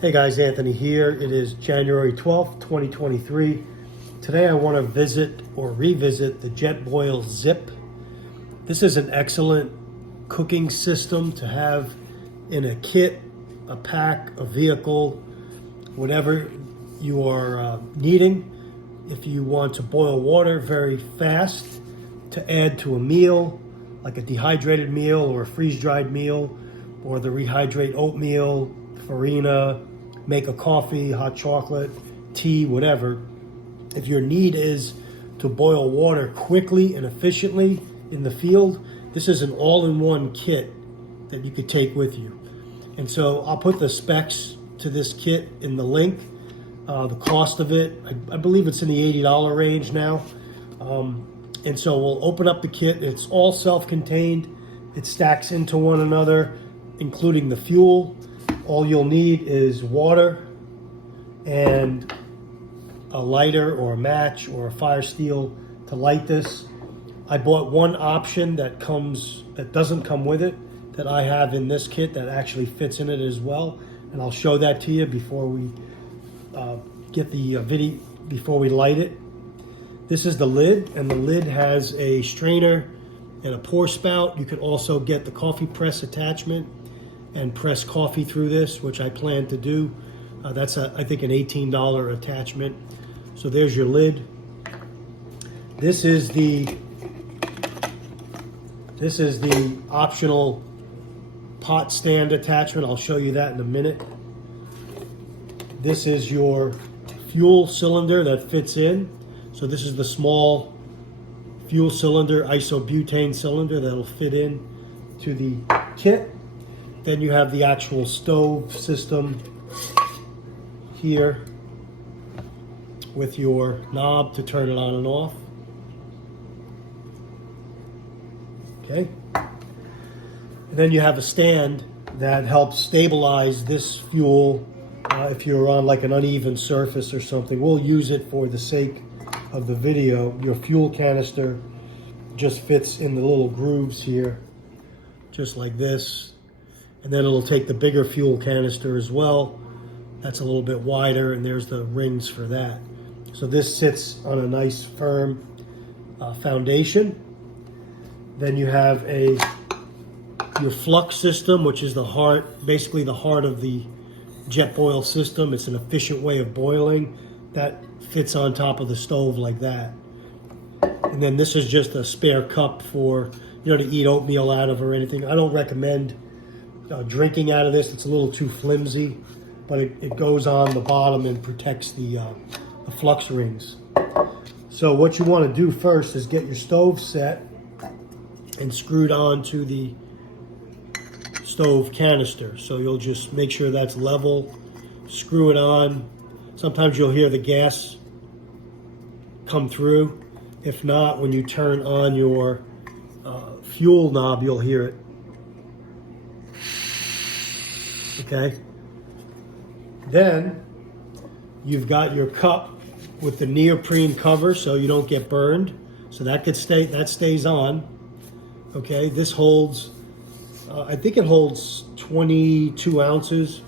Hey guys, Anthony here. It is January 12th, 2023. Today I want to visit or revisit the Jetboil Zip. This is an excellent cooking system to have in a kit, a pack, a vehicle, whatever you are needing. If you want to boil water very fast to add to a meal, like a dehydrated meal or a freeze-dried meal, or the rehydrate oatmeal, farina, make a coffee, hot chocolate, tea, whatever. If your need is to boil water quickly and efficiently in the field, this is an all-in-one kit that you could take with you. And so I'll put the specs to this kit in the link. The cost of it, I believe it's in the $80 range now. And so we'll open up the kit. It's all self-contained. It stacks into one another, including the fuel. All you'll need is water and a lighter or a match or a fire steel to light this. I bought one option that doesn't come with it, that I have in this kit that actually fits in it as well, and I'll show that to you before we get the video, before we light it. This is the lid, and the lid has a strainer and a pour spout. You could also get the coffee press attachment and press coffee through this, which I plan to do. That's I think an $18 attachment. So there's your lid. This is the optional pot stand attachment. I'll show you that in a minute. This is your fuel cylinder that fits in. So this is the small fuel cylinder, isobutane cylinder that'll fit in to the kit. Then you have the actual stove system here with your knob to turn it on and off. Okay. And then you have a stand that helps stabilize this fuel if you're on like an uneven surface or something. We'll use it for the sake of the video. Your fuel canister just fits in the little grooves here, just like this. And then it'll take the bigger fuel canister as well. That's a little bit wider, and there's the rings for that. So this sits on a nice firm foundation. Then you have your flux system, which is the heart, basically the heart of the Jetboil system. It's an efficient way of boiling that fits on top of the stove like that. And then this is just a spare cup for, to eat oatmeal out of or anything. I don't recommend drinking out of this. It's a little too flimsy, but it goes on the bottom and protects the flux rings. So what you want to do first is get your stove set and screwed on to the stove canister. So you'll just make sure that's level, screw it on. Sometimes you'll hear the gas come through. If not, when you turn on your fuel knob, you'll hear it. Okay. Then you've got your cup with the neoprene cover so you don't get burned. So that stays on. Okay, this holds, I think it holds 22 ounces,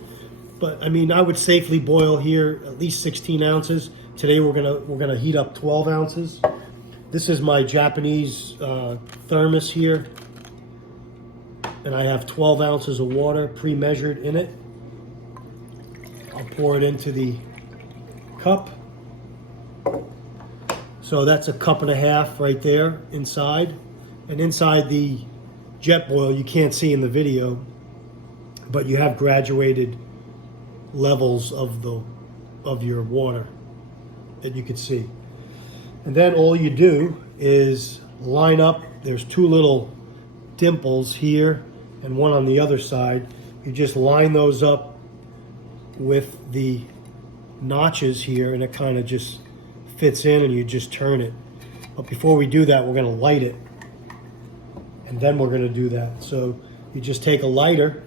but I mean, I would safely boil here at least 16 ounces. Today we're gonna heat up 12 ounces. This is my Japanese thermos here, and I have 12 ounces of water pre-measured in it. I'll pour it into the cup. So that's a cup and a half right there inside. And inside the Jetboil, you can't see in the video, but you have graduated levels of your water that you could see. And then all you do is line up, there's two little dimples here and one on the other side. You just line those up with the notches here, and it kind of just fits in, and you just turn it. But before we do that, we're going to light it, and then we're going to do that. So you just take a lighter,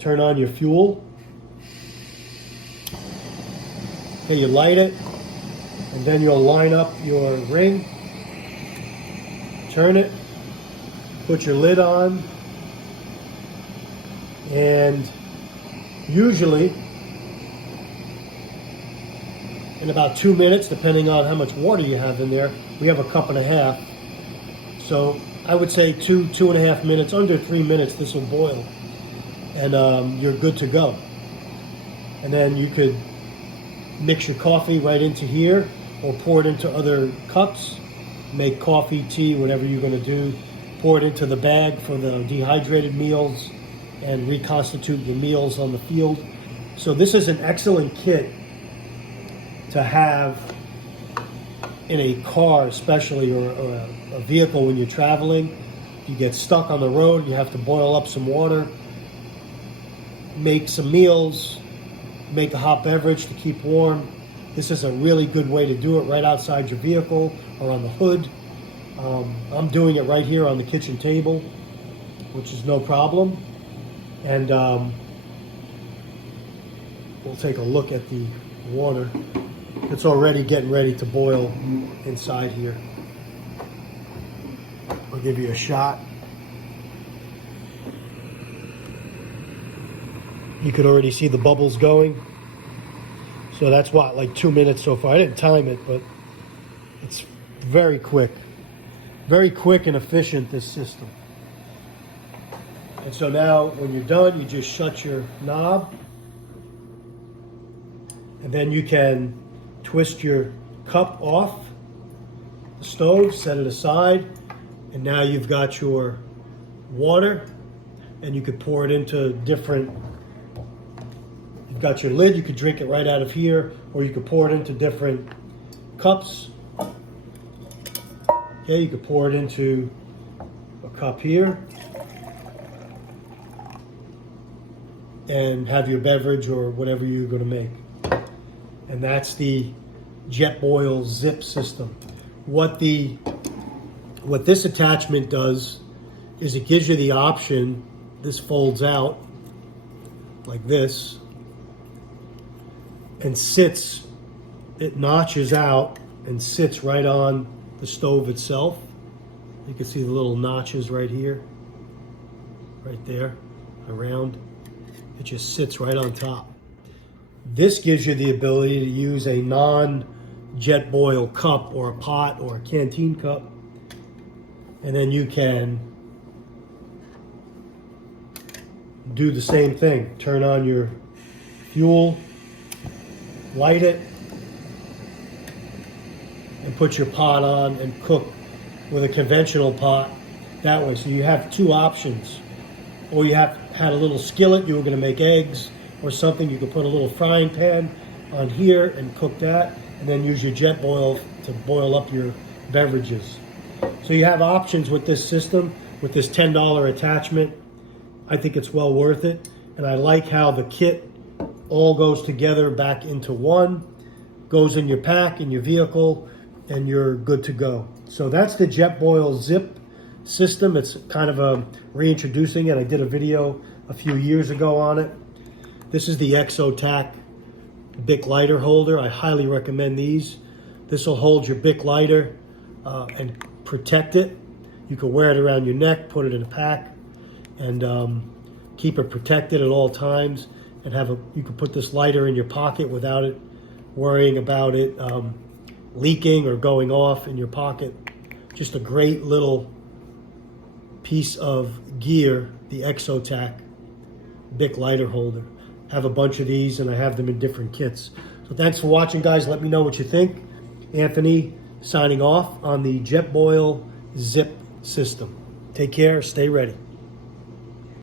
turn on your fuel. Okay, you light it, and then you'll line up your ring, turn it, put your lid on, and Usually, in about 2 minutes, depending on how much water you have in there, we have a cup and a half. So I would say 2.5 minutes, under 3 minutes, this will boil. And you're good to go. And then you could mix your coffee right into here or pour it into other cups. Make coffee, tea, whatever you're going to do. Pour it into the bag for the dehydrated meals and reconstitute your meals on the field. So this is an excellent kit to have in a car especially, or a vehicle when you're traveling. You get stuck on the road, you have to boil up some water, make some meals, make a hot beverage to keep warm. This is a really good way to do it right outside your vehicle or on the hood. I'm doing it right here on the kitchen table, which is no problem. And we'll take a look at the water. It's already getting ready to boil inside here. I'll give you a shot. You could already see the bubbles going. So that's what, like 2 minutes so far. I didn't time it, but it's very quick. Very quick and efficient, this system. And so now when you're done, you just shut your knob. And then you can twist your cup off the stove, set it aside, and now you've got your water, and you could pour it into different, you've got your lid, you could drink it right out of here, or you could pour it into different cups. Okay, you could pour it into a cup here and have your beverage or whatever you're going to make. And that's the Jetboil Zip System. What this attachment does is it gives you the option. This folds out like this and sits, it notches out and sits right on the stove itself. You can see the little notches right here, right there, around. It just sits right on top. This gives you the ability to use a non-Jetboil cup or a pot or a canteen cup, and then you can do the same thing. Turn on your fuel, light it, and put your pot on and cook with a conventional pot that way. So you have two options. Or you had a little skillet, you were going to make eggs or something, you could put a little frying pan on here and cook that, and then use your Jetboil to boil up your beverages. So you have options with this system, with this $10 attachment. I think it's well worth it, and I like how the kit all goes together back into one, goes in your pack, in your vehicle, and you're good to go. So that's the Jetboil Zip System. It's kind of reintroducing it. I did a video a few years ago on it. This is the Exotac Bic lighter holder. I highly recommend these. This will hold your Bic lighter and protect it. You can wear it around your neck, put it in a pack, and keep it protected at all times. And you can put this lighter in your pocket without it worrying about it leaking or going off in your pocket. Just a great little piece of gear, the Exotac Bic lighter holder. Have a bunch of these, and I have them in different kits. So thanks for watching, guys. Let me know what you think. Anthony signing off on the Jetboil Zip System. Take care. Stay ready.